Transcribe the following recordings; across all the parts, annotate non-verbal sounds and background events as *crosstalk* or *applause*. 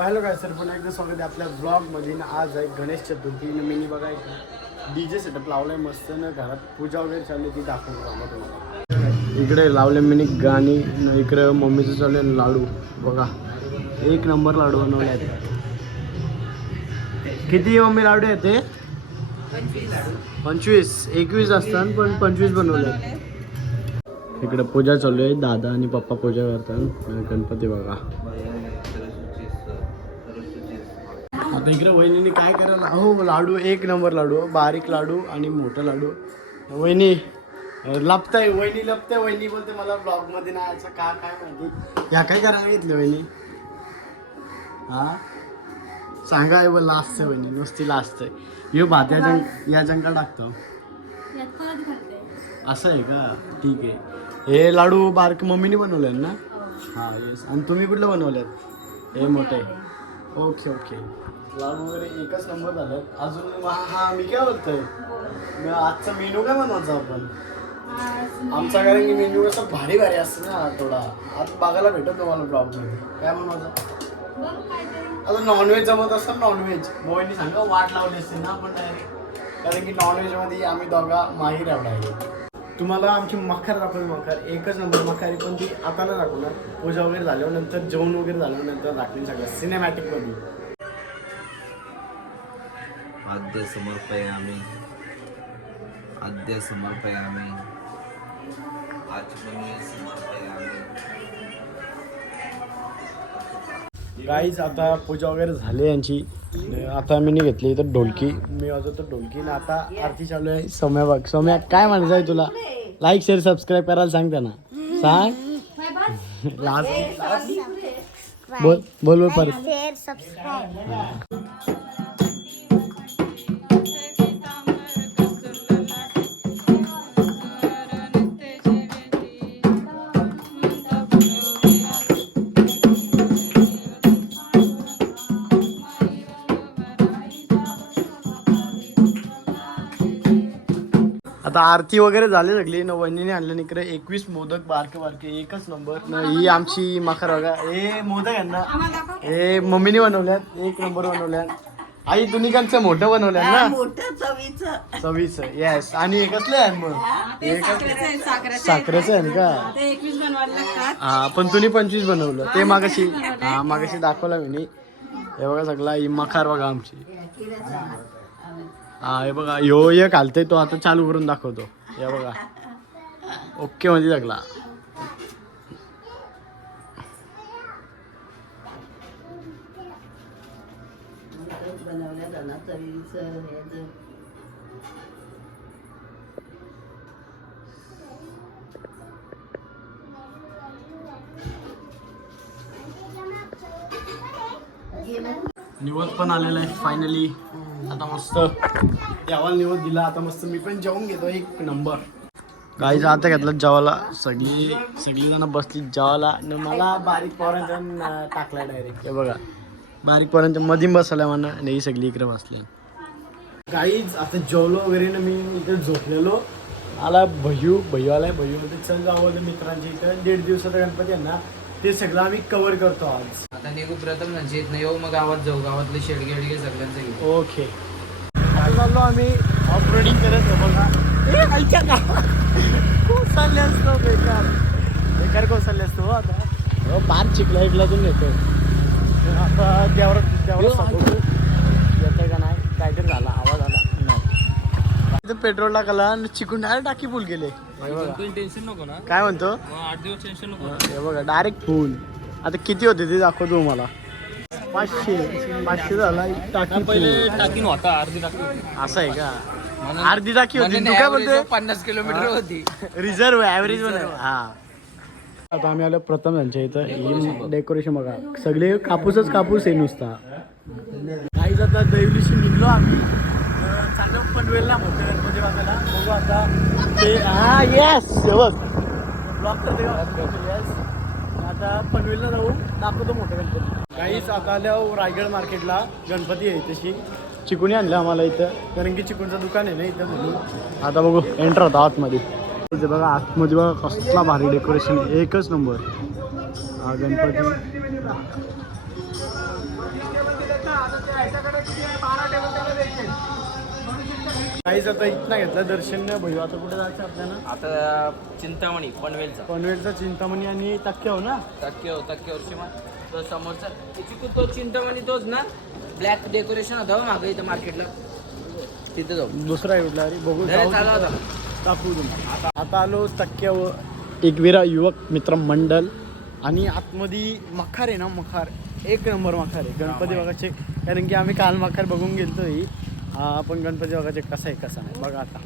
Hello काय sir? पुन्हा एकदा स्वागत आहे आपल्या ब्लॉगमध्ये आज आहे गणेश चतुर्थी. न मिनी बघा डी जे सेटअप लावलाय मस्त. न घरात पूजा वगैरे चालली ती दाखवून तुम्हाला. इकडे लावले मिनी गाणी. इकडे मम्मीचं चालले लाडू. बघा. एक नंबर लाडू बनवले आहेत. किती मम्मी लाडू आहेत ते? पंचवीस. एकवीस असतात पण पंचवीस बनवले आहेत. इकडे पूजा चालू आहे. दादा आणि पप्पा पूजा करतात. गणपती बघा. आता इकडे वहिनीने काय करायला हो लाडू एक नंबर लाडू बारीक लाडू आणि मोठा लाडू. वहिनी लपताय वहिनी लपताय वहिनी बोलते मला ब्लॉगमध्ये नाही यायचं का काय माहिती. या काय करायला घेतलं वहिनी? हा? सांगा आहे बोल लास्ट आहे वहिनी नुसती लास्ट आहे यो भात या जंग या जंका टाकतो. असं आहे का? ठीक आहे. हे लाडू बारक मम्मीने बनवले ना? हां. येस आणि तुम्ही कुठलं बनवलेत? हे मोठे ओके ओके. लाडू वगैरे एकच नंबर झालं. अजून हा हा मी काय बोलतोय? मग आजचा मेनू काय बनवायचा आपण? आमचा कारण की मेन्यू कसं भारी भारी असतं ना थोडा. आता बघायला भेटत तुम्हाला प्रॉब्लेम काय बनवायचं? आता नॉनव्हेज जमत असतं नॉनव्हेज मोहिनी सांगा वाट लावली असते ना आपण डायरेक्ट कारण की नॉनव्हेजमध्ये आम्ही दोघा माहीर आहोत तुम्हाला आमची मखर दाखवली मखर. एकच नंबर मखारी पण ती आता दाखवणार. पूजा वगैरे झाल्यावर नंतर जेवण वगैरे झाल्यानंतर दाखवेन सगळं. सिनेमॅटिकमध्ये आद्य समर्पयामी आद्य समर्पयामी आचमनी समर्पयामी गाईज आता पूजा वगैरे झाली यांची. आता मी नाही घेतली तर ढोलकी. मी वाजवतो ढोलकी ना आता आरती चालू आहे. सौम्या बघ. सौम्या काय म्हणायचं आहे तुला? लाईक शेअर सबस्क्राईब करायला सांग त्यांना. सांग. लास्ट बोल बोल बोल परत. आता आरती वगैरे झाली सगळी. न वहिनीने आणलं इकडे. एकवीस मोदक बारके बारके. एकच नंबर. न ही आमची मखर बघा हे मोदक आहे ना. हे मम्मीने बनवल्यात. एक नंबर बनवल्यात. आई तुम्ही कांचं मोठं बनवल्यात ना? चवीचं. येस आणि कसले आहे मग? साखरेचं आहे का? हा पण तुम्ही पंचवीस बनवलं. ते मागाशी हा मागाशी दाखवला मी. हे बघा सगळा. ही मखार बघा आमची. हा हे बघा यो ये घालतोय तो आता चालू करून दाखवतो. या बघा. ओके म्हणजे मध्ये जगला निवत पण आलेला आहे फायनली आता मस्त. देवाला निवद दिला. आता मस्त मी पण जेवून घेतो. एक नंबर गाईचं आता घेतलं जेवायला. सगळी सगळी जण बसली जेवायला. न मला बारीक पोरांच्या टाकला डायरेक्ट हे बघा. बारीक पोरांच्या मध्ये बसल्या म्हणा. आणि ही सगळी इकडे बसले गाईज आता जेवलो वगैरे ना मी इथे झोपलेलो. आला भयू भयू आलाय. भयू ते चल जावं मित्रांच्या इथं. दीड दिवसाचा गणपती आहे ना. ते सगळं आम्ही कव्हर करतो आज. आता निघू प्रथम म्हणजे इथनं येऊ मग गावात जाऊ गावातले शेडगे वेडगे सगळ्यांचं घेऊ ओके. आता चाललो आम्ही? ऑफ रोडिंग करत आहे बघा. ए आईच्या गावात. कोसळले असतो बेकार. बेकार कोसळले असतो हो आता. हो पार चिकला इकलातून येतो तर आता देवरात देवरात सांगतो येतंय का नाही? काहीतरी झाला आवाज आला. नाही. इथं पेट्रोल टाकायला आणि चिकून डायरेक्ट टाकी फुल गेले हे. टेन्शन नको ना. काय म्हणतो? आठ दिवस टेन्शन नको. हे बघा डायरेक्ट फुल आता किती होते ते दाखवतो तुम्हाला. पाचशे पाचशे झाला एक टाकी पहिले full. टाकी नव्हता अर्धी टाकी होती. असं आहे का? अर्धी टाकी होती. तू काय बोलते पन्नास किलोमीटर होती. रिझर्व ऍव्हरेज हा. आता आम्ही आलो प्रथम यांच्या इथं. डेकोरेशन बघा. सगळे कापूसच कापूस आहे नुसता. काही आता दैवलीशी निघलो आम्ही. चाललो पनवेलला मोठं गणपती बांधायला बघू आता ते हा येस बघ. ब्लॉक करते आता पनवेलला जाऊ दाखवतो मोठं गणपती. काहीच आता आल्या हो रायगड मार्केटला. गणपती आहे तशी चिकुणी आणलं आम्हाला इथं. कारण की चिकूनचं दुकान आहे ना इथं म्हणून. आता बघू एंटर होता आतमध्ये. बघा आतमध्ये बघा कसला भारी डेकोरेशन एकच नंबर हा गणपती. काहीच आता इथनं घेतलं दर्शन. भैया आता कुठे जायचं आपल्याला? आता चिंतामणी पनवेलचा. पनवेलचा चिंतामणी आणि टक्के हो ना? टक्के हो टक्के वर्षी तो समोरचा. तिकडून तो चिंतामणी तोच ना? ब्लॅक डेकोरेशन होता हो मागे इथं मार्केटला तिथे जाऊ. दुसरा आहे कुठला? अरे बघू नाही, जाऊ चालवा, तिथं. दाखवू तुम्हाला. आता आलो टक्क्यावर एकविरा युवक मित्र मंडळ आणि आतमध्ये मखार आहे ना मखार. एक नंबर मखार आहे. गणपती बागाचे कारण की आम्ही काल मखार बघून गेलतोय. हा, पण गणपती बागाचे कसा आहे कसा नाही. बघा आता.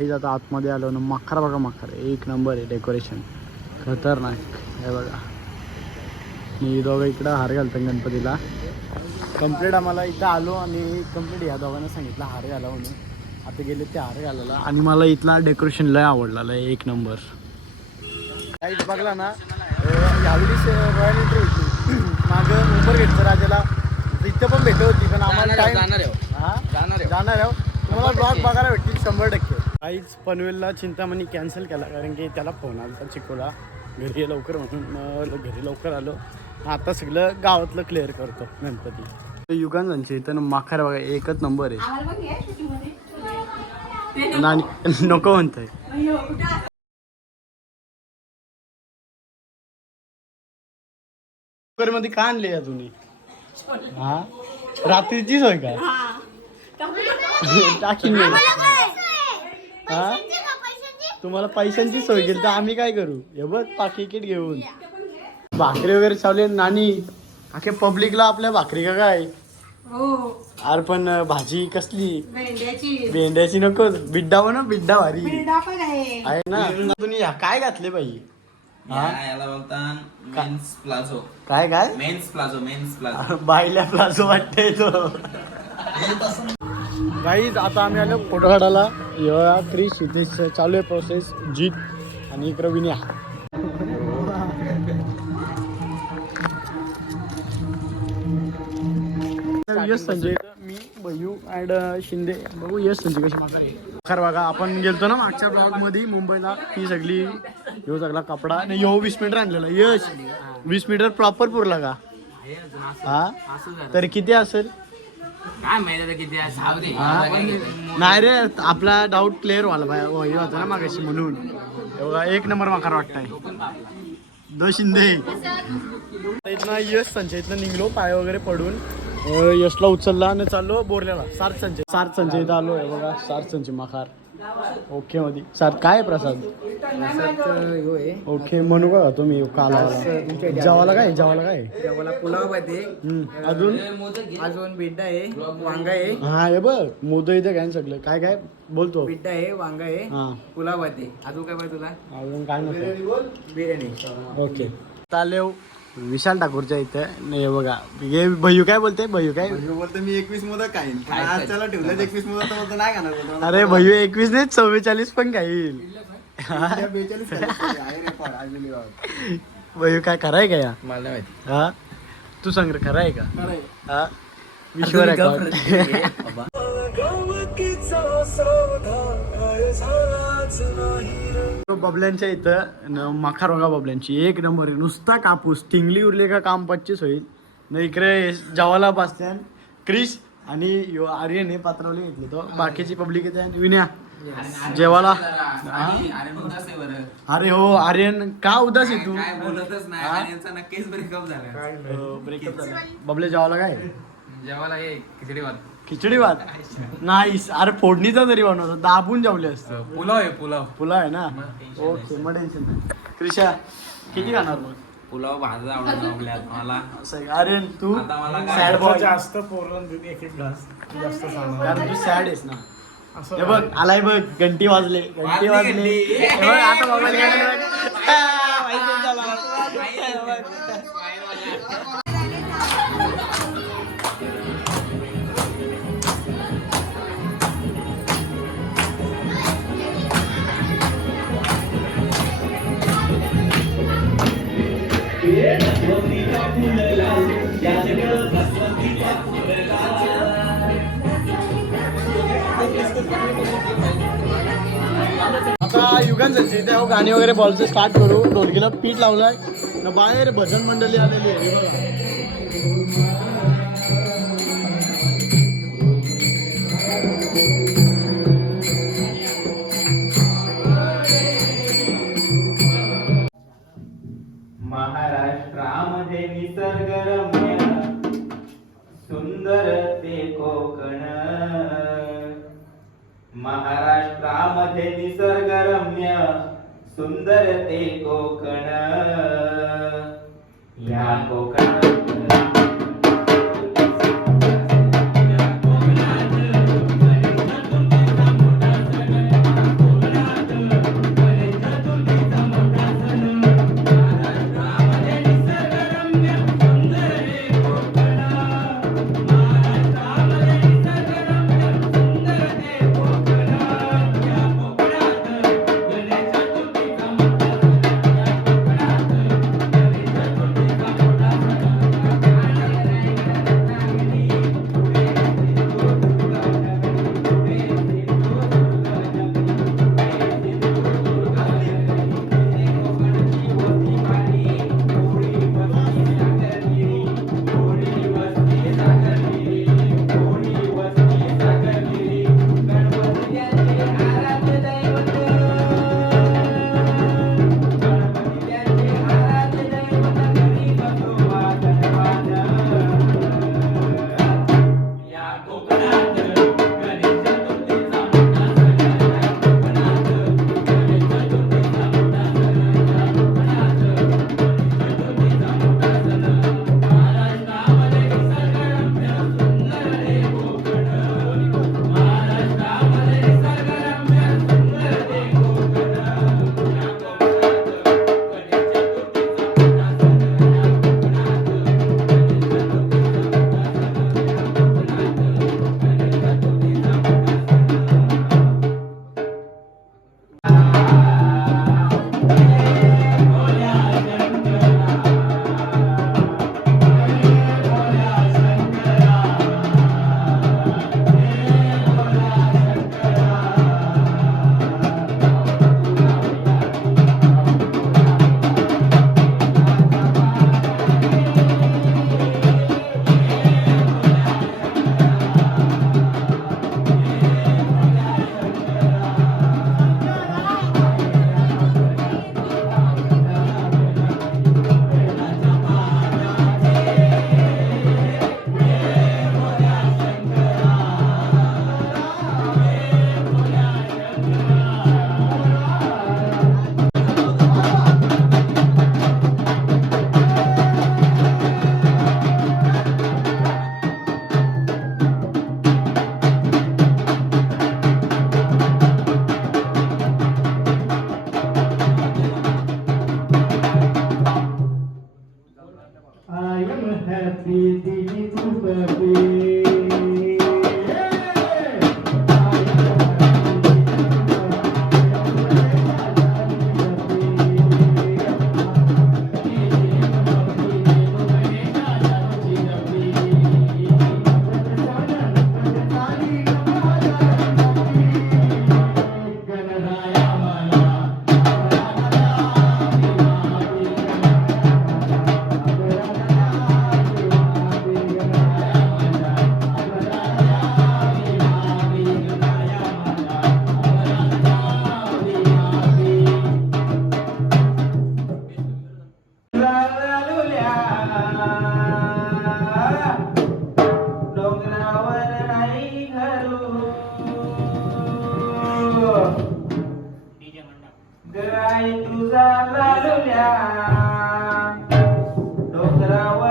हे आता आतमध्ये आलो ना मखार बघा मखार. एक नंबर आहे डेकोरेशन खतरनाक. हे बघा. मी दोघं इकडं हार घालतो गणपतीला. कंप्लीट आम्हाला इथं आलो आणि कंप्लीट या दोघांना सांगितलं हार घाला म्हणून. आता गेले ते हार घालायला. आणि मला इथला डेकोरेशन लय आवडला लय एक नंबर. काही बघला ना अं, यावेळीच रॉयल एंट्री होती. *clears throat* मागं उबर घेतलं राजाला इथं पण भेट होती पण आम्हाला जाणार आहे, टाइम जाणार आहे. हा जाणार आहे जाणार आहो तुम्हाला ब्लॉग बघायला भेटतील शंभर टक्के. काहीच पनवेलला चिंतामणी कॅन्सल केला कारण की त्याला फोन आला होता चिकोला. घरी ये लवकर म्हणून मग घरी लवकर आलो. आता सगळं गावातलं क्लिअर करतो गणपती. युगांचे इथं माखार बघा एकच नंबर आहे. नको. म्हणतोय. मध्ये का आणले या तुम्ही हा? रात्रीची सोय काय *laughs* टाकीन मी. हा? तुम्हाला पैशांची सोय केली तर आम्ही काय करू? हे बघ पाकिट घेऊन. भाकरी वगैरे चालू आहे नानी. अखे पब्लिकला आपल्या भाकरी का काय? हो. अरे पण भाजी कसली? भेंड्याची. भेंड्याची नको बिड्डा ना बिड्डा भारी. आहे. ना? तुम्ही काय घातले बाई? हा? या- याला बोलतात मेन्स प्लाझो. काय काय? Men's palazzo men's palazzo. बाईला प्लाझो वाटते तो. *laughs* *laughs* गाईज आता आम्ही आलो फोटो काढायला या क्रिश सिद्धेश चालू आहे प्रोसेस जीत आणि इकडं विन्या यश संजय. मी भयू ॲड शिंदे. बघू यश संजय कशी खरं बघा आपण गेलतो ना मागच्या ब्लॉगमध्ये मुंबईला. ही सगळी ह्यो सगळा कपडा. आणि ह्यो वीस मीटर आणलेला. यश वीस मीटर प्रॉपर पुरला का? हा? तर किती असेल? काय माहिती आता किती आहे? नाही रे आपला डाऊट क्लिअर व्हायला पाहिजे. हो, हे होता ना मागाशी म्हणून. एवढा एक नंबर माकार वाटताय. दो शिंदे. इथनं यश संचय इथनं निघलो पाय वगैरे पडून. अं, यशला उचलला आणि चाललो बोरल्याला. सार्थ संचय सार्थ संचय इथं आलो आहे बघा. सार्थ संचय माखार. ओके मध्ये सार्थ काय आहे प्रसाद? ओके म्हणू का तुम्ही काल जेवायला काय जेवायला काय? जेवायला पुलाव पाहिजे अजून? अजून बिड्डा आहे वांगा आहे. हा हे बघ मोदो इथं काय सगळं? काय काय? बोलतो बिड्डा आहे वांगा आहे. पुलाव पाहिजे अजून काय पाहिजे तुला? अजून काय नको बिर्याणी. ओके. चालेव. विशाल ठाकूरच्या इथं. नाही हे बघा. हे भैयू काय बोलते? भैयू काय? बोलतो मी एकवीस मोदक खाईन. पण आज त्याला ठेवलं एकवीस मोदक बोलतो नाही खाणार बोलतो. अरे भैयू एकवीस नाही चव्वेचाळीस पण खाईल. भैयू काय खरंय का या? मला माहिती. हा? तू सांग रे खरं आहे का? हा? *laughs* बबल्यांच्या इथं न- माखा रोगा बबल्यांची एक नंबर आहे. नुसता कापूस टिंगली उरली का काम पच्चीस होईल. न इकडे जवाला बास्त्यान क्रिश आणि यो आर्यन हे पात्रवले घेतले. तो बाकीची पब्लिक येते आणि विन्या. जेवाला. हा? अरे हो आर्यन. का उदास आहे तू? काय बोलतच नाही. आणि यांचा नक्कीच ब्रेकअप झाला. ब्रेकअप झाला. बबले जेवाला काय? जेवायला हे खिचडी भात. खिचडी भात? नाही अरे फोडणीचा तरी बनवतो दाबून जेवले असतं. पुलाव आहे पुलाव. पुला आहे ना? ओके मग टेन्शन नाही. क्रिशा किती खाणार मग? पुलाव भाजा आवडला मला. असं. अरे तू आता मला काय- सॅड बॉय जास्त पोरण एक एक ग्लास जास्त सांगा कारण तू सॅड आहेस ना. हे बघ आलाय बघ घंटी वाजले घंटी वाजले. हे आता मोबाईल. आता युगान संचय इथे गाणी वगैरे बॉलचं स्टार्ट करू. ढोलकीला पीठ लावलाय. न बाहेर भजन मंडळी आलेली आहे. त्यामध्ये निसर्गरम्य सुंदर ते कोकण. या कोकण गाय तुझा लाडल्या डोंगरावर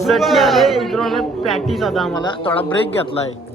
चटणी आले इकडून पॅटीस आता आम्हाला. थोडा ब्रेक घेतला आहे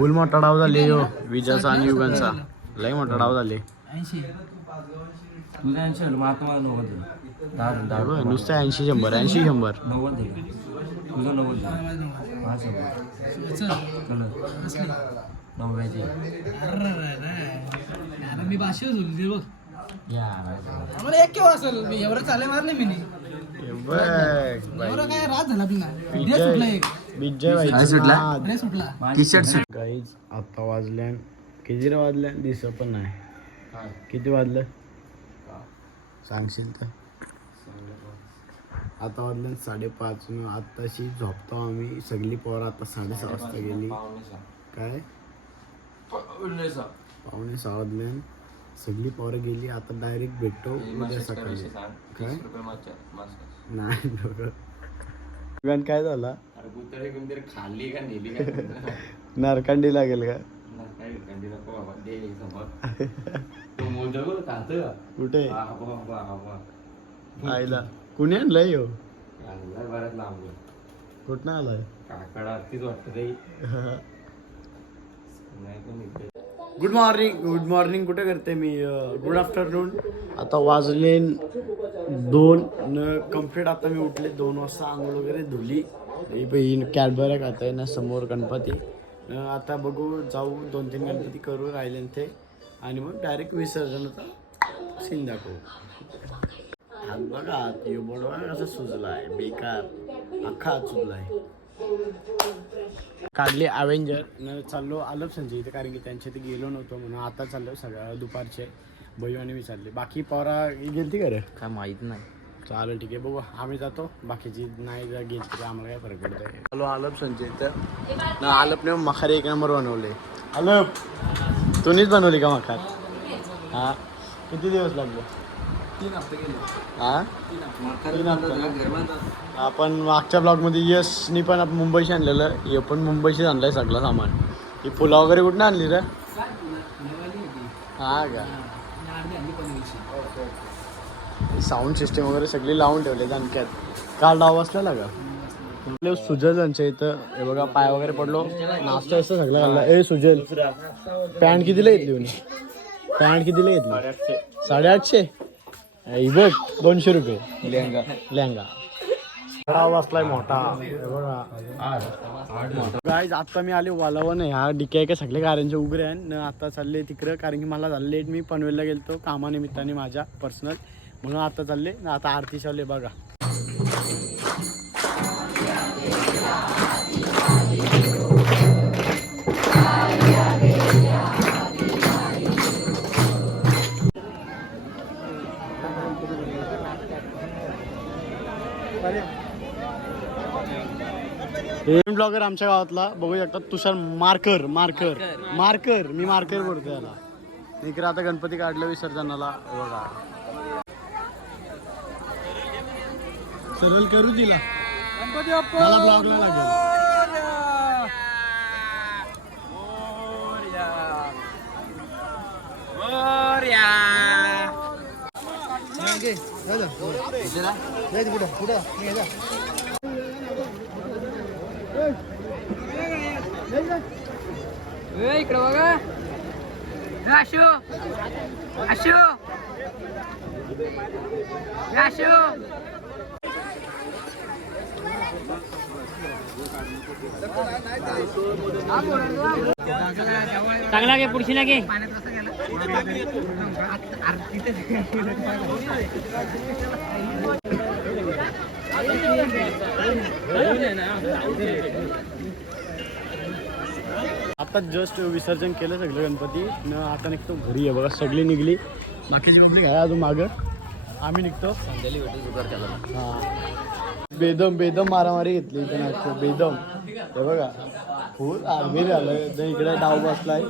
फुल मोठा डाव झाले यो विजाचा आणि युगांचा. लय मोठा डाव झाले. तुझ्या ऐंशी महात्मा नव्वद दहा दहा बघ, नुसतं ऐंशी शंभर ऐंशी शंभर. नव्वद तुझं नव्वद कलर अरे मी झुलते बघ या आम्हाला एक केव्हा असेल मी एवढं चाले मारले मी नाही बघ एवढं काय रात झाला आपला ड्रेस सुटला एक. विजय काय सुटला? ड्रेस सुटला? टी शर्ट गाईज आता वाजल्यान किती रे वाजल्यान? दिसत पण नाही. किती वाजलं? सांगशील तर. आता वाजल्यान साडेपाच. न आत्ताशी झोपतो आम्ही. सगळी पोरं आता साडेसहा वाजता गेली. काय? पावणे सहा. वाजल्यान सगळी पोरं गेली. आता डायरेक्ट भेटतो उद्या सकाळी. काय? नाही दोघं काय झाला? खाल्ली का नेली का नरकांडी लागेल का बाबा. दे समोर. तो खातं? कुठे. आईला. कुणी आणलंय हो आणलाय बऱ्याच लांब कुठनं आलाय? काकडा तीच वाटतं रे नाही पण इकडे? गुड मॉर्निंग गुड मॉर्निंग कुठे करते मी? गुड आफ्टरनून आता वाजले दोन. न कंप्लीट आता मी उठले दोन वाजता. आंघोळ वगैरे धुली. ही कॅडबऱ्या खात आहे ना समोर गणपती. आता बघू जाऊ दोन तीन गणपती करू राहिले ते. आणि मग डायरेक्ट विसर्जनाचा सीन दाखवू. हात बघा हात यो बोर्ड बघा कसा बेकार. अख्खा हात आहे काढले अवेंजर न चाललो आलो संजय इथे कारण की त्यांच्या इथे गेलो नव्हतो म्हणून आता चाललो सगळं दुपारचे. बहीण आणि मी चालले बाकी पोरा गेलती का रे? काय माहीत नाही. चालेल ठीक आहे. बघू आम्ही जातो. बाकीची नाही जर गेली तरी आम्हाला काय फरक पडत आहे हॅलो आलप संजय इथं. ना आलपने मखारे एक नंबर बनवले. आलप. तुम्हीच बनवली का मखार? हा? किती दिवस लागले? तीन हप्ते गेले. हा? तीन हप्ते. आपण मागच्या ब्लॉगमध्ये यशनी पण आपण मुंबईशी आणलेलं. हे पण मुंबईशीच आणलंय सगळं सामान. ही फुलं वगैरे कुठं आणली रे? हा का? साऊंड सिस्टम वगैरे सगळी लावून ठेवले आणख्यात काल डाव बसलेला का? आपले सुजल यांच्या इथं हे बघा पाय वगैरे पडलो. नाश्ता असं सगळं घालला ए सुजल पॅन्ट कितीला घेतली म्हणे पॅन्ट कितीला घेतली? साडेआठशे? बघ दोनशे रुपये. लेहंगा. लेहंगा. डाव मोठा. बघा. गाईज आता मी आले वालावन ह्या डिके का सगळे गाड्यांचे उघडे आहे न आता चालले तिकडं कारण की मला झालं लेट मी पनवेलला गेलतो कामानिमित्ताने माझ्या पर्सनल म्हणून आता चालले. न आता आरती चालले बघा. ब्लॉगर आमच्या गावातला बघू शकता तुषार मार्कर मार्कर. मार्कर. मी मार्कर बोलतो याला. इकडे आता गणपती काढलं विसर्जनाला. बघा. सरळ करू दिला मला ब्लॉगला लागेल. इकडे बघा. आशू! आशू! आशू! चांगला घे पुढची ना घे आता जस्ट विसर्जन केलं सगळं गणपती. न आता निघतो घरी. आहे बघा सगळी निघली. बाकीची गणपती घ्या अजून मागं. आम्ही निघतो. हा. बेदम बेदम मारामारी घेतली इथे नागपूर बेदम. हे बघा. फुल आर्मी झालं. इकडे डाव बसलाय.